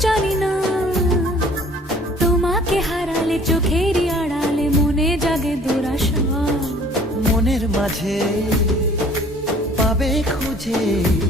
জানি না, তোমাকে হারালে চোখেরই আড়ালে মনে জাগে দুরাশা। মনের মাঝে পাবে খুঁজে